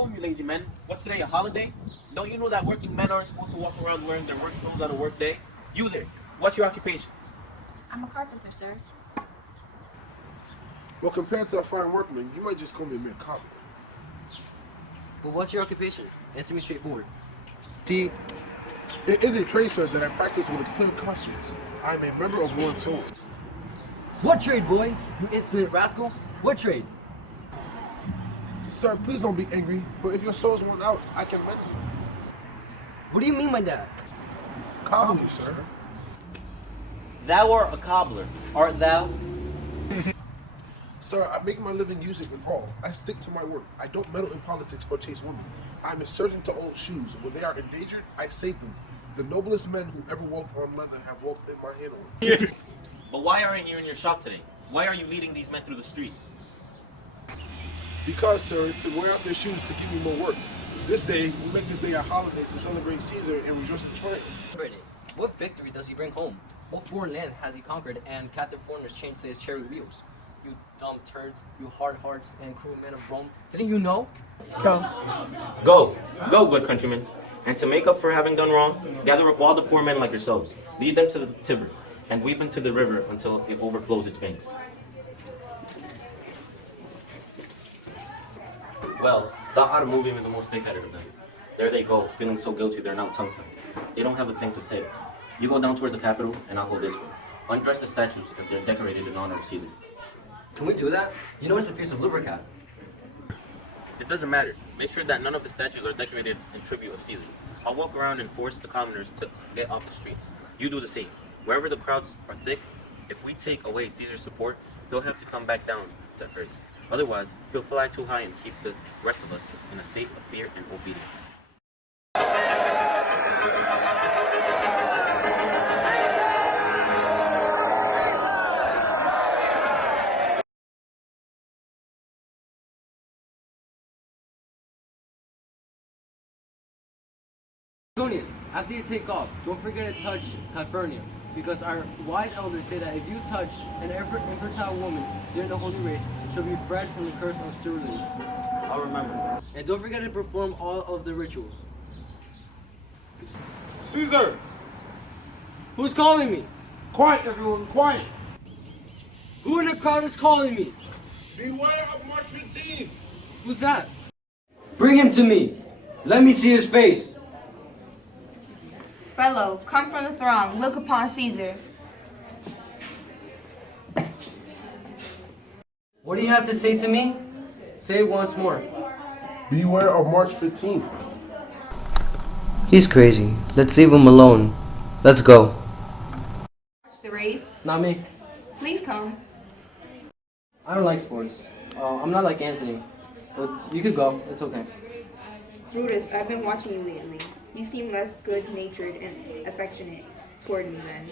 home, you lazy men. What's today, a holiday? Don't you know that working men aren't supposed to walk around wearing their work clothes on a work day? You there, what's your occupation? I'm a carpenter, sir. Well, compared to a fine workman, you might just call me a mere cobbler. But what's your occupation? Answer me straightforward. See, It is a trade, sir, that I practice with a clear conscience. I am a member of Lord Souls. what trade, boy? You insolent rascal. What trade? Sir, please don't be angry, but if your soul's worn out, I can mend you. What do you mean by that? Cobbler, sir. Thou art a cobbler, art thou? Sir, I make my living music and all. I stick to my work. I don't meddle in politics or chase women. I'm a surgeon to old shoes. When they are endangered, I save them. The noblest men who ever walked on leather have walked in my hand. But why aren't you in your shop today? Why are you leading these men through the streets? Because, sir, to wear out their shoes to give me more work. This day, we make this day a holiday to celebrate Caesar and rejoice in triumph. What victory does he bring home? What foreign land has he conquered and captive foreigners chained to his chariot wheels? You dumb turds, you hard hearts and cruel men of Rome. Didn't you know? Go, good countrymen. And to make up for having done wrong, gather up all the poor men like yourselves, lead them to the Tiber, and weep into the river until it overflows its banks. Well, thou art moving with the most thick-headed of them. There they go, feeling so guilty they're now tongue-tied. They don't have a thing to say. You go down towards the Capitol, and I'll go this way. Undress the statues if they're decorated in honor of Caesar. Can we do that? You know it's a fierce of lubricat. It doesn't matter. Make sure that none of the statues are decorated in tribute of Caesar. I'll walk around and force the commoners to get off the streets. You do the same. Wherever the crowds are thick, if we take away Caesar's support, he'll have to come back down to earth. Otherwise, he'll fly too high and keep the rest of us in a state of fear and obedience. Antonius, after you take off, don't forget to touch Calphurnia, because our wise elders say that if you touch an infertile woman during the holy race, she'll be freed from the curse of sterility. I'll remember. And don't forget to perform all of the rituals. Caesar! Who's calling me? Quiet, everyone, quiet! Who in the crowd is calling me? Beware of March 15th! Who's that? Bring him to me. Let me see his face. Fellow, come from the throng. Look upon Caesar. What do you have to say to me? Say it once more. Beware of March 15th. He's crazy. Let's leave him alone. Let's go. Watch the race. Not me. Please come. I don't like sports. I'm not like Anthony. But you could go. It's okay. Brutus, I've been watching you lately. You seem less good-natured and affectionate toward me than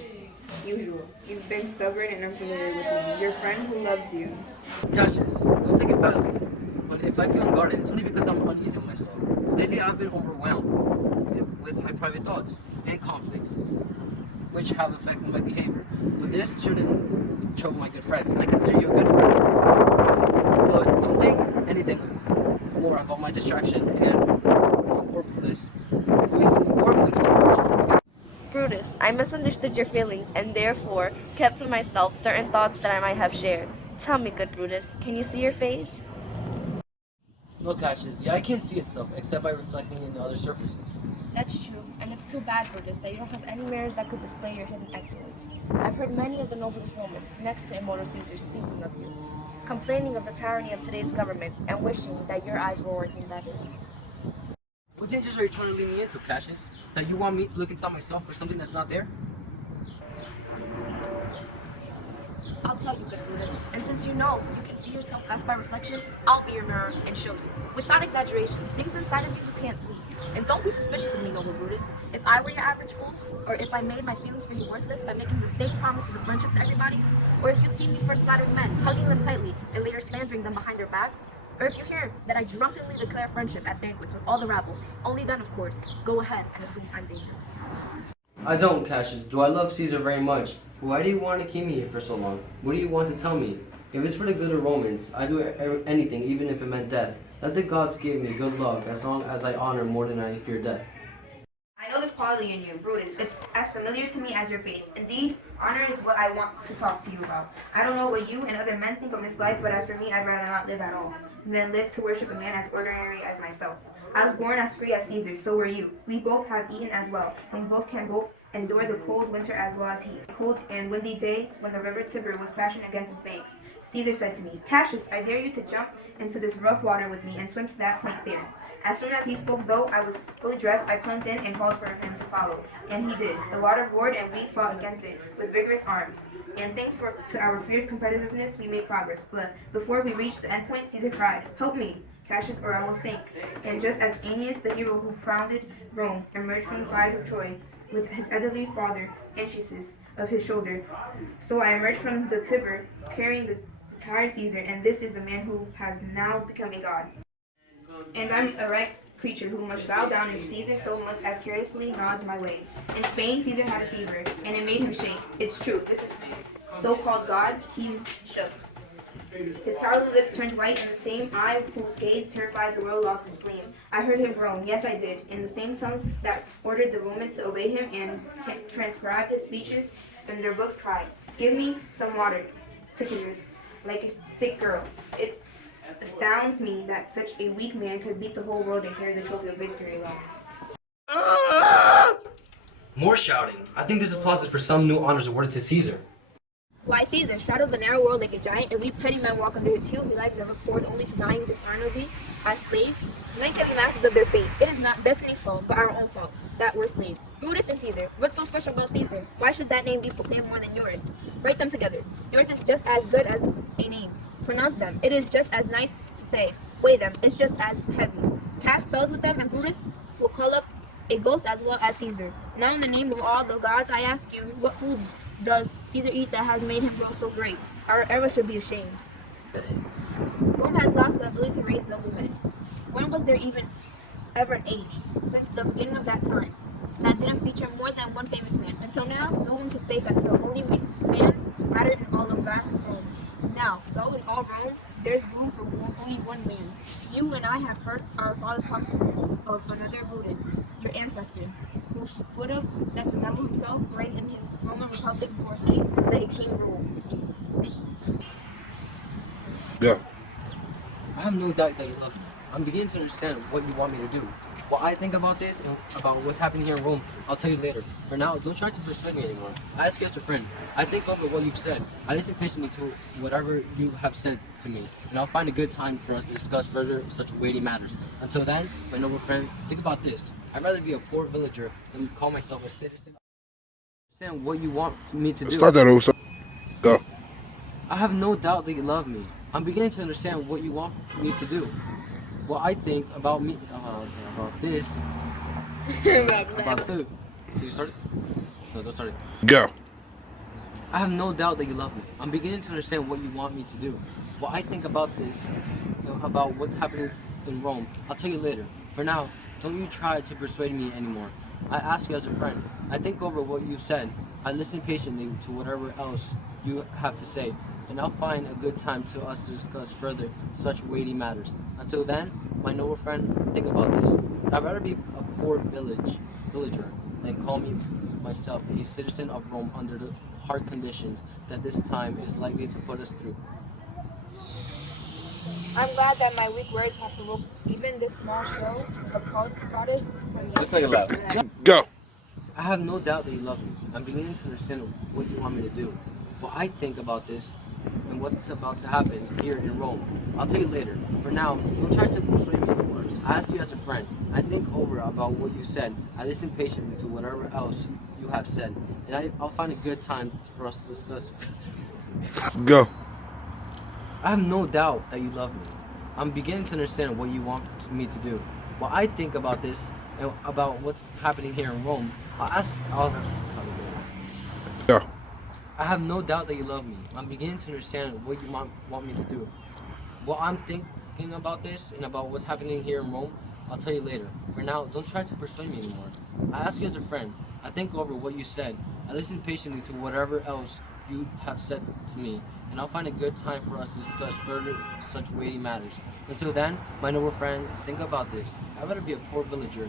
usual. You've been stubborn and unfamiliar with me. Your friend who loves you. Cassius, don't take it badly. But if I feel unguarded, it's only because I'm uneasy with myself. Lately I've been overwhelmed with my private thoughts and conflicts, which have affected my behavior. But this shouldn't trouble my good friends, and I consider you a good friend. But don't think anything more about my distraction and poor Brutus, who is warming himself. Brutus, I misunderstood your feelings and therefore kept to myself certain thoughts that I might have shared. Tell me, good Brutus, can you see your face? Look, Cassius, the eye can't see itself except by reflecting in the other surfaces. That's true, and it's too bad, Brutus, that you don't have any mirrors that could display your hidden excellence. I've heard many of the noblest Romans, next to immortal Caesar, speaking of you, complaining of the tyranny of today's government and wishing that your eyes were working better. What dangers are you trying to lead me into, Cassius? That you want me to look inside myself for something that's not there? I'll tell you, good Brutus, and since you know you can see yourself best by reflection, I'll be your mirror and show you, without exaggeration, things inside of you can't see. And don't be suspicious of me, noble Brutus. If I were your average fool, or if I made my feelings for you worthless by making the same promises of friendship to everybody, or if you'd seen me first flattering men, hugging them tightly, and later slandering them behind their backs, or if you hear that I drunkenly declare friendship at banquets with all the rabble, only then, of course, go ahead and assume I'm dangerous. I don't, Cassius. Do I love Caesar very much? Why do you want to keep me here for so long? What do you want to tell me? If it's for the good of Romans, I'd do anything, even if it meant death. Let the gods give me good luck as long as I honor more than I fear death. I know this quality in you, Brutus. It's as familiar to me as your face. Indeed, honor is what I want to talk to you about. I don't know what you and other men think of this life, but as for me, I'd rather not live at all than live to worship a man as ordinary as myself. I was born as free as Caesar, so were you. We both have eaten as well, and we both can both endure the cold winter as well as he. A cold and windy day when the river Tiber was crashing against its banks. Caesar said to me, Cassius, I dare you to jump into this rough water with me and swim to that point there. As soon as he spoke, though I was fully dressed, I plunged in and called for him to follow. And he did. The water roared and we fought against it with vigorous arms. And thanks to our fierce competitiveness, we made progress. But before we reached the endpoint, Caesar cried, Help me, Cassius, or I will sink. And just as Aeneas, the hero who founded Rome, emerged from the fires of Troy with his elderly father, Anchises, of his shoulder, so I emerged from the Tiber, carrying the tired Caesar, and this is the man who has now become a god. And I'm a wrecked creature who must bow down if Caesar so much as carelessly nods my way. In Spain, Caesar had a fever, and it made him shake. It's true, this is so-called God, he shook. His cowardly lips turned white, and the same eye whose gaze terrifies the world lost its gleam. I heard him groan, yes I did, in the same tongue that ordered the Romans to obey him and transcribe his speeches in their books cried, Give me some water, Tychicus, like a sick girl. It astounds me that such a weak man could beat the whole world and carry the trophy of victory alone. More shouting. I think this is positive for some new honors awarded to Caesar. Why, Caesar straddles the narrow world like a giant, and we petty men walk under his heel. He likes and look forward only to dying dishonorably as slaves. Men can be masters of their fate. It is not destiny's fault, but our own fault that we're slaves. Brutus and Caesar. What's so special about Caesar? Why should that name be proclaimed more than yours? Write them together. Yours is just as good as a name. Pronounce them. It is just as nice to say. Weigh them. It's just as heavy. Cast spells with them, and Brutus will call up a ghost as well as Caesar. Now in the name of all the gods, I ask you, what food does Caesar eat that has made him grow so great? Our era should be ashamed. Rome has lost the ability to raise noble men. When was there even ever an age, since the beginning of that time, that didn't feature more than one famous man? Until now, no one can say that the only man mattered in all of vast Rome. Now, though in all Rome, there's room for only one man. You and I have heard our fathers talk of another Brutus, your ancestor, who would have let the devil himself reign in his Roman Republic before he let a king rule. Yeah. I have no doubt that you love me. I'm beginning to understand what you want me to do. What I think about this and about what's happening here in Rome, I'll tell you later. For now, don't try to persuade me anymore. I ask you as a friend. I think over what you've said. I listen patiently to whatever you have said to me, and I'll find a good time for us to discuss further such weighty matters. Until then, my noble friend, think about this. I'd rather be a poor villager than call myself a citizen. Understand what you want me to do. Start that over. Go. I have no doubt that you love me. I'm beginning to understand what you want me to do. What I think about me, about this, about the. Did you start it? No, don't start it. Go. I have no doubt that you love me. I'm beginning to understand what you want me to do. What I think about this, about what's happening in Rome, I'll tell you later. For now, don't you try to persuade me anymore. I ask you as a friend. I think over what you said. I listen patiently to whatever else you have to say, and I'll find a good time to us to discuss further such weighty matters. Until then, my noble friend, think about this. I'd rather be a poor villager than call me myself a citizen of Rome under the hard conditions that this time is likely to put us through. I'm glad that my weak words have provoked even this small show of goddess from Just make it loud. Go. I have no doubt that you love me. I'm beginning to understand what you want me to do. What I think about this and what's about to happen here in Rome, I'll tell you later. For now, don't try to persuade me anymore. I ask you as a friend. I think over about what you said. I listen patiently to whatever else you have said, and I'll find a good time for us to discuss. Go. I have no doubt that you love me. I'm beginning to understand what you want me to do. What I think about this and about what's happening here in Rome, I'll tell you later. Go. I have no doubt that you love me. I'm beginning to understand what you want me to do. What I'm thinking about this and about what's happening here in Rome, I'll tell you later. For now, don't try to persuade me anymore. I ask you as a friend. I think over what you said. I listen patiently to whatever else you have said to me, and I'll find a good time for us to discuss further such weighty matters. Until then, my noble friend, think about this. I'd rather be a poor villager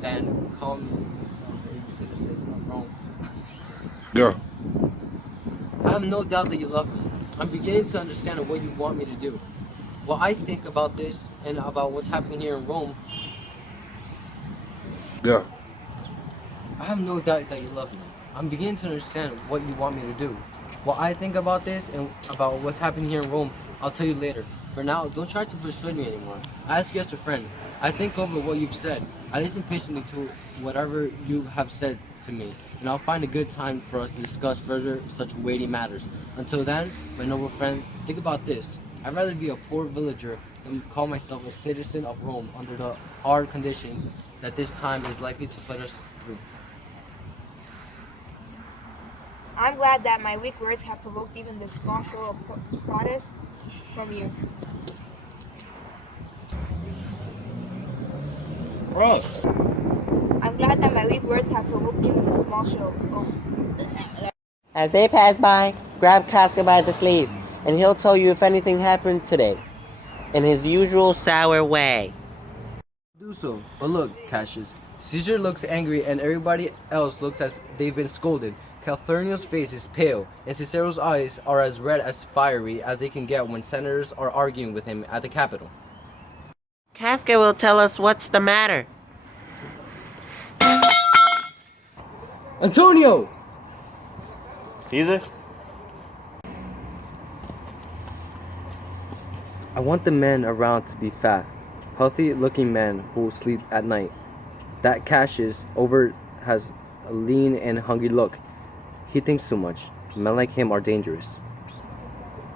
than call myself a citizen of Rome. Yeah. I have no doubt that you love me. I'm beginning to understand what you want me to do. While I think about this and about what's happening here in Rome, Yeah. I have no doubt that you love me. I'm beginning to understand what you want me to do. While I think about this and about what's happening here in Rome, I'll tell you later. For now, don't try to persuade me anymore. I ask you as a friend. I think over what you've said. I listen patiently to whatever you have said to me, and I'll find a good time for us to discuss further such weighty matters. Until then, my noble friend, think about this. I'd rather be a poor villager than call myself a citizen of Rome under the hard conditions that this time is likely to put us through. I'm glad that my weak words have provoked even this small show of protest from you. Bro, I'm glad that my weak words have provoked even this small show of. As they pass by, grab Casca by the sleeve, and he'll tell you if anything happened today, in his usual sour way. Do so. But look, Cassius, Caesar looks angry and everybody else looks as they've been scolded. Calphurnius' face is pale, and Cicero's eyes are as red as fiery as they can get when senators are arguing with him at the Capitol. Casca will tell us what's the matter. Antonio! Caesar? I want the men around to be fat, healthy-looking men who will sleep at night. That Cassius over has a lean and hungry look. He thinks too much. Men like him are dangerous.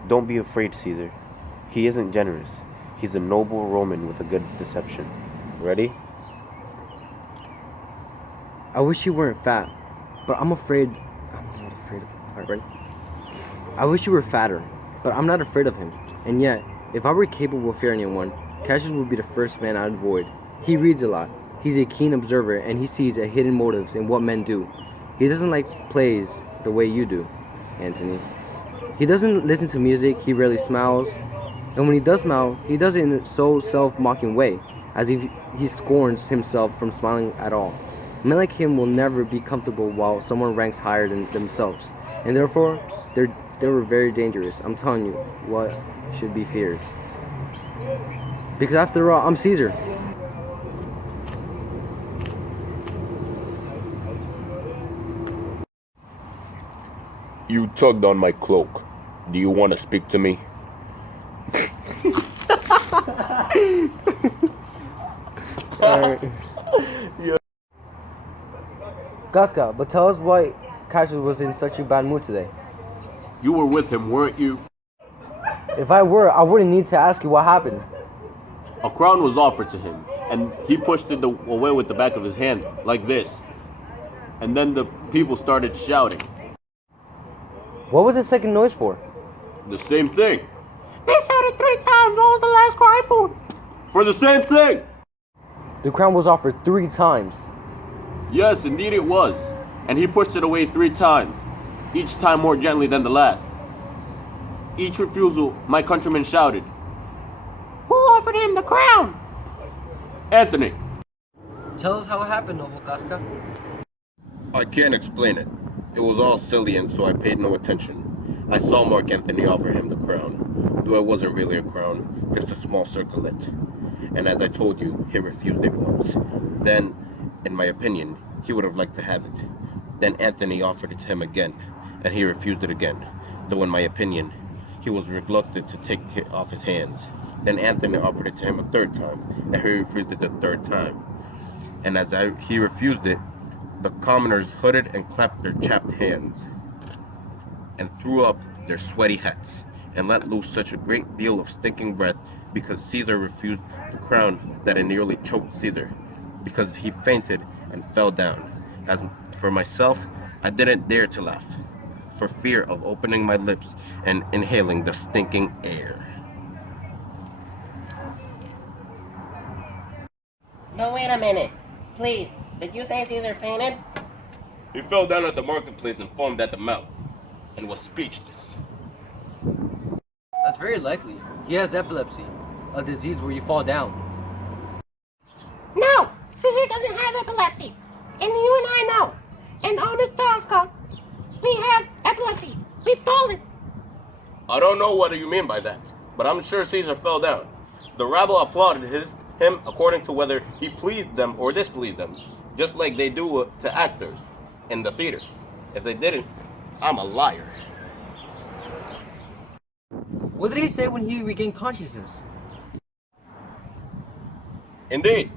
Don't be afraid, Caesar. He isn't generous. He's a noble Roman with a good deception. Ready? I wish he weren't fat, but I'm afraid. I'm not afraid of him. Alright, ready? I wish he were fatter, but I'm not afraid of him. And yet, if I were capable of fearing anyone, Cassius would be the first man I'd avoid. He reads a lot. He's a keen observer, and he sees a hidden motives in what men do. He doesn't like plays the way you do, Antony. He doesn't listen to music, he rarely smiles, and when he does smile, he does it in a so self-mocking way, as if he scorns himself from smiling at all. Men like him will never be comfortable while someone ranks higher than themselves, and therefore, they were very dangerous. I'm telling you what should be feared. Because after all, I'm Caesar. You tugged on my cloak. Do you want to speak to me? Gaska, but tell us why Cassius was in such a bad mood today. You were with him, weren't you? If I were, I wouldn't need to ask you what happened. A crown was offered to him, and he pushed it away with the back of his hand, like this. And then the people started shouting. What was the second noise for? The same thing. They shouted 3 times. What was the last cry for? For the same thing. The crown was offered 3 times. Yes, indeed it was. And he pushed it away 3 times, each time more gently than the last. Each refusal, my countrymen shouted, "Who offered him the crown?" Anthony. Tell us how it happened, noble Gaska. I can't explain it. It was all silly, and so I paid no attention. I saw Mark Anthony offer him the crown, though it wasn't really a crown, just a small circlet. And as I told you, he refused it once. Then, in my opinion, he would have liked to have it. Then Anthony offered it to him again, and he refused it again, though in my opinion, he was reluctant to take it off his hands. Then Anthony offered it to him a 3rd time, and he refused it the 3rd time. And as he refused it, the commoners hooded and clapped their chapped hands, and threw up their sweaty hats, and let loose such a great deal of stinking breath because Caesar refused the crown that it nearly choked Caesar, because he fainted and fell down. As for myself, I didn't dare to laugh, for fear of opening my lips and inhaling the stinking air. No, wait a minute. Please, did you say Caesar fainted? He fell down at the marketplace and foamed at the mouth. and was speechless. That's very likely. He has epilepsy, a disease where you fall down. No, Caesar doesn't have epilepsy. And you and I know. And Miss Tosca, we have epilepsy. We've fallen. I don't know what you mean by that, but I'm sure Caesar fell down. The rabble applauded him according to whether he pleased them or displeased them, just like they do to actors in the theater. If they didn't, I'm a liar. What did he say when he regained consciousness? Indeed,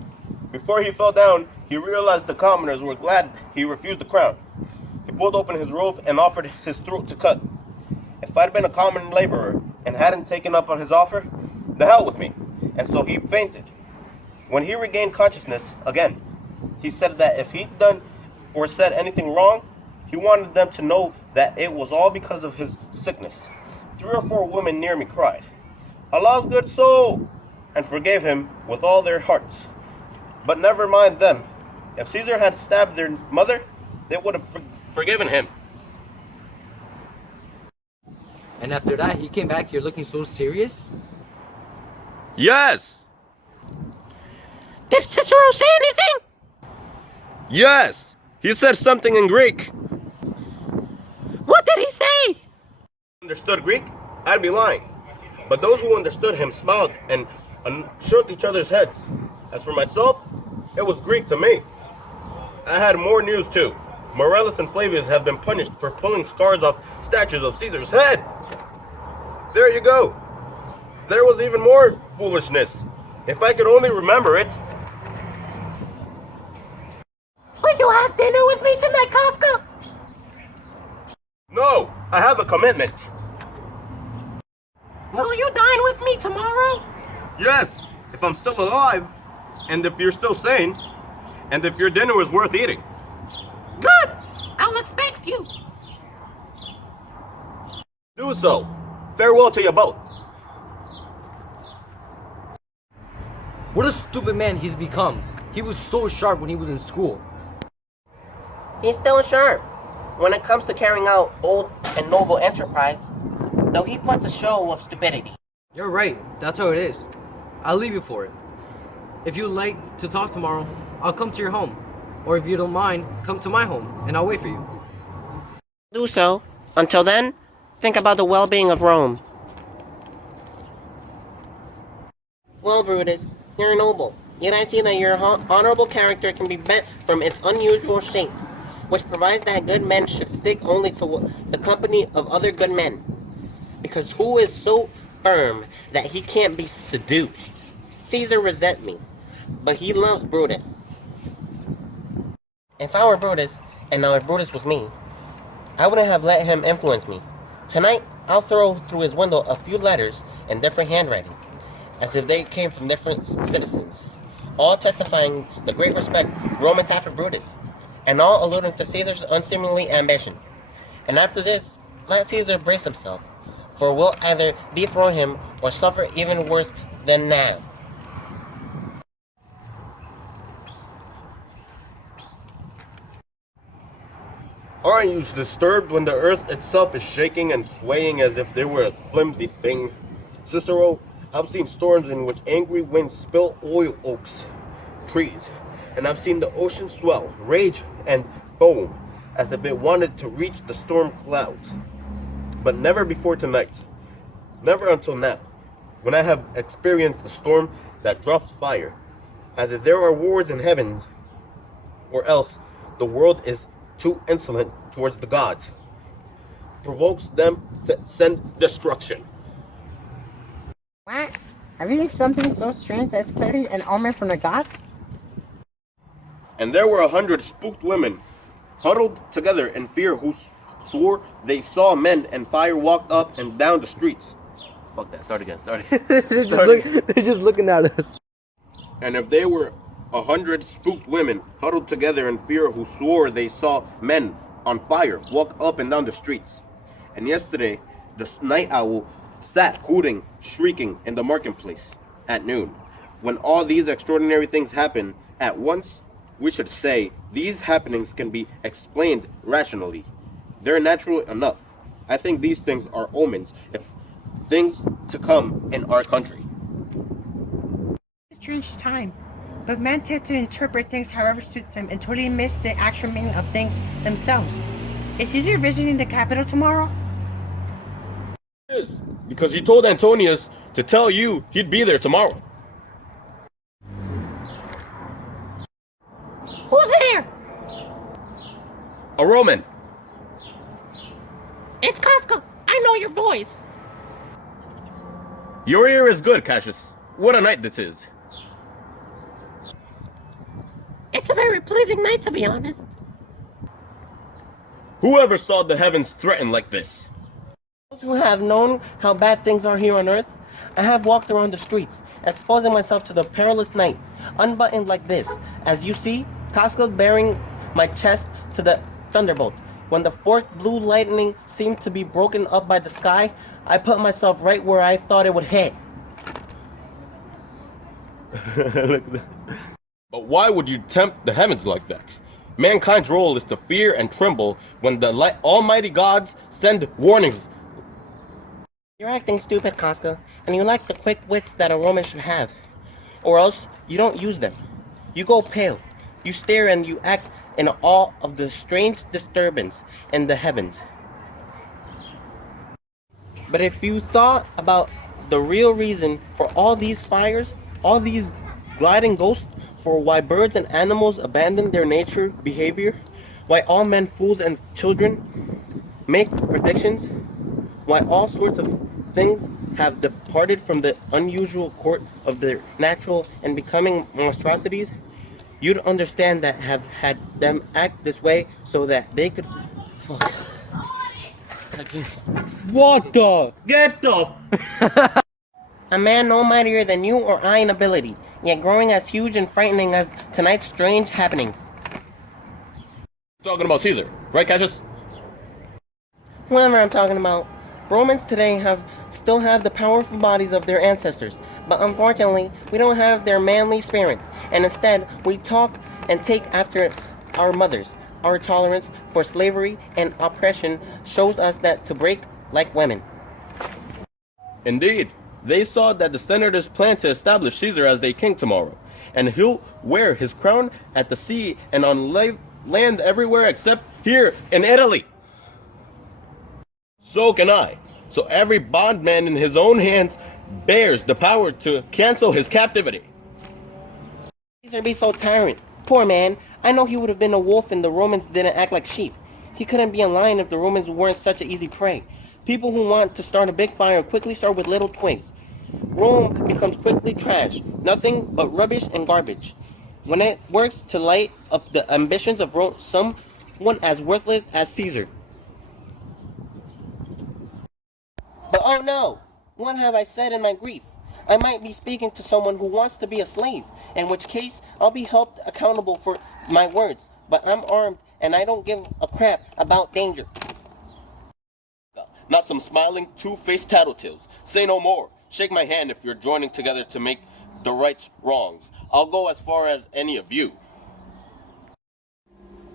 before he fell down, he realized the commoners were glad he refused the crown. He pulled open his robe and offered his throat to cut. If I'd been a common laborer and hadn't taken up on his offer, the hell with me. And so he fainted. When he regained consciousness again, he said that if he'd done or said anything wrong, he wanted them to know that it was all because of his sickness. 3 or 4 women near me cried, "Allah's good soul," and forgave him with all their hearts. But never mind them. If Caesar had stabbed their mother, they would have forgiven him. And after that, he came back here looking so serious? Yes! Did Cicero say anything? Yes! He said something in Greek. What did he say? Understood Greek, I'd be lying. But those who understood him smiled and shook each other's heads. As for myself, it was Greek to me. I had more news too. Morellus and Flavius have been punished for pulling scars off statues of Caesar's head. There you go. There was even more foolishness. If I could only remember it. Will you have dinner with me tonight, Casca? No, I have a commitment. Will you dine with me tomorrow? Yes, if I'm still alive, and if you're still sane, and if your dinner is worth eating. Good. I'll expect you. Do so. Farewell to you both. What a stupid man he's become. He was so sharp when he was in school. He's still sharp when it comes to carrying out old and noble enterprise, though he puts a show of stupidity. You're right, that's how it is. I'll leave you for it. If you'd like to talk tomorrow, I'll come to your home. Or if you don't mind, come to my home, and I'll wait for you. Do so. Until then, think about the well-being of Rome. Well, Brutus, you're noble. Yet I see that your honorable character can be bent from its unusual shape, which provides that good men should stick only to the company of other good men. Because who is so firm that he can't be seduced? Caesar resents me, but he loves Brutus. If I were Brutus, and now if Brutus was me, I wouldn't have let him influence me. Tonight, I'll throw through his window a few letters in different handwriting, as if they came from different citizens, all testifying the great respect Romans have for Brutus, and all alluding to Caesar's unseemly ambition. And after this, let Caesar brace himself, for we'll either dethrone him or suffer even worse than now. Aren't you disturbed when the earth itself is shaking and swaying as if there were a flimsy thing? Cicero, I've seen storms in which angry winds spill oil oaks, trees, and I've seen the ocean swell, rage, and foam as if it wanted to reach the storm clouds. But never before tonight, never until now, when I have experienced the storm that drops fire, as if there are wars in heavens, or else the world is too insolent towards the gods, provokes them to send destruction. What? Have you seen something so strange that's clearly an omen from the gods? And there were 100 spooked women huddled together in fear who swore they saw men and fire walked up and down the streets. Fuck that, start again. They're just looking at us. And if they were 100 spooked women huddled together in fear who swore they saw men on fire walk up and down the streets. And yesterday, the night owl sat hooting, shrieking in the marketplace at noon. When all these extraordinary things happen at once, we should say these happenings can be explained rationally. They're natural enough. I think these things are omens of things to come in our country. It's a strange time, but men tend to interpret things however suits them and totally miss the actual meaning of things themselves. Is Caesar visiting the capital tomorrow? It is, because he told Antonius to tell you he'd be there tomorrow. Who's there? A Roman. It's Casca. I know your voice. Your ear is good, Cassius. What a night this is. It's a very pleasing night, to be honest. Whoever saw the heavens threatened like this? Those who have known how bad things are here on earth, I have walked around the streets, exposing myself to the perilous night, unbuttoned like this. As you see, Casca bearing my chest to the thunderbolt. When the fourth blue lightning seemed to be broken up by the sky, I put myself right where I thought it would hit. Look at that. But why would you tempt the heavens like that? Mankind's role is to fear and tremble when the almighty gods send warnings. You're acting stupid, Casca, and you lack the quick wits that a Roman should have. Or else, you don't use them. You go pale. You stare and you act in awe of the strange disturbance in the heavens. But if you thought about the real reason for all these fires, all these gliding ghosts, for why birds and animals abandon their nature behavior, why all men, fools and children make predictions, why all sorts of things have departed from the unusual court of their natural and becoming monstrosities, you'd understand that have had them act this way so that they could... Fuck. What the? Get the... A man no mightier than you or I in ability, yet growing as huge and frightening as tonight's strange happenings. Talking about Caesar, right, Cassius? Whoever I'm talking about, Romans today still have the powerful bodies of their ancestors, but unfortunately, we don't have their manly spirits, and instead, we talk and take after our mothers. Our tolerance for slavery and oppression shows us that to break like women. Indeed. They saw that the senators plan to establish Caesar as their king tomorrow, and he'll wear his crown at the sea and on land everywhere except here in Italy. So can I. So every bondman in his own hands bears the power to cancel his captivity. Caesar be so tyrant. Poor man. I know he would have been a wolf and the Romans didn't act like sheep. He couldn't be a lion if the Romans weren't such an easy prey. People who want to start a big fire quickly start with little twigs. Rome becomes quickly trash, nothing but rubbish and garbage. When it works to light up the ambitions of Rome, someone as worthless as Caesar. But oh no! What have I said in my grief? I might be speaking to someone who wants to be a slave, in which case I'll be held accountable for my words. But I'm armed and I don't give a crap about danger. Not some smiling, two-faced tattletales. Say no more. Shake my hand if you're joining together to make the rights wrongs. I'll go as far as any of you.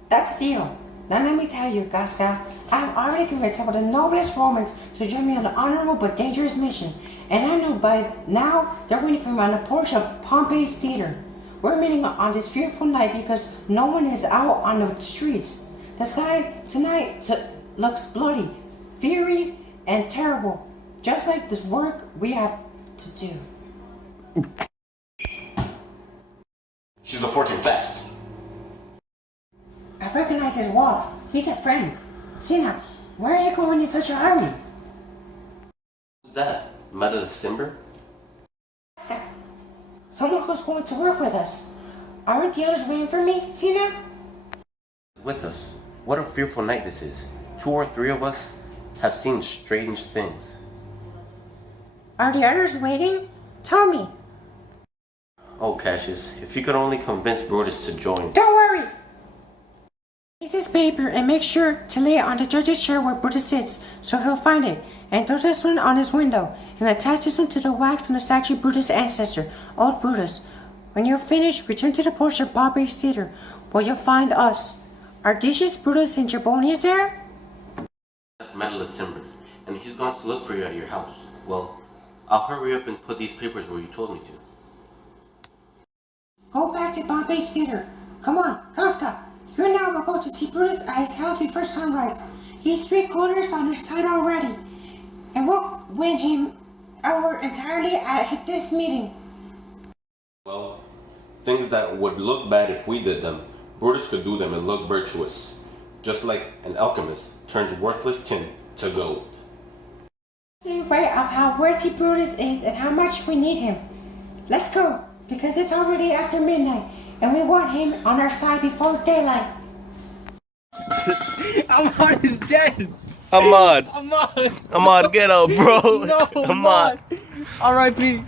That's the deal. Now let me tell you, Casca, I've already convinced some of the noblest Romans to join me on the honorable but dangerous mission. And I know by now they're waiting for me on the porch of Pompey's theater. We're meeting on this fearful night because no one is out on the streets. The sky tonight looks bloody, fiery, and terrible. Just like this work we have to do. She's approaching fast. I recognize his walk. He's a friend. Sina, where are you going in such a hurry? Who's that? Mother the Simber? Someone who's going to work with us. Aren't the others waiting for me, Sina? With us. What a fearful night this is. 2 or 3 of us have seen strange things. Are the others waiting? Tell me. Oh, Cassius, if you could only convince Brutus to join. Don't worry. Take this paper and make sure to lay it on the judge's chair where Brutus sits, so he'll find it. And throw this one on his window, and attach this one to the wax on the statue of Brutus' ancestor, old Brutus. When you're finished, return to the porch of Pompey's theater, where you'll find us. Are Decius, Brutus, and Trebonius there? that metal is simmered, and he's gone to look for you at your house. Well, I'll hurry up and put these papers where you told me to. Go back to Bombay's theater. Come on, Casca. You and I will go to see Brutus at his house before sunrise. He's 3 corners on his side already. And we'll win him over entirely at this meeting. Well, things that would look bad if we did them, Brutus could do them and look virtuous. Just like an alchemist turns worthless tin to gold. You're aware of how worthy Brutus is and how much we need him. Let's go, because it's already after midnight, and we want him on our side before daylight. Ahmad is dead. Ahmad. Ahmad. Ahmad, get up, bro. No, Ahmad. R.I.P.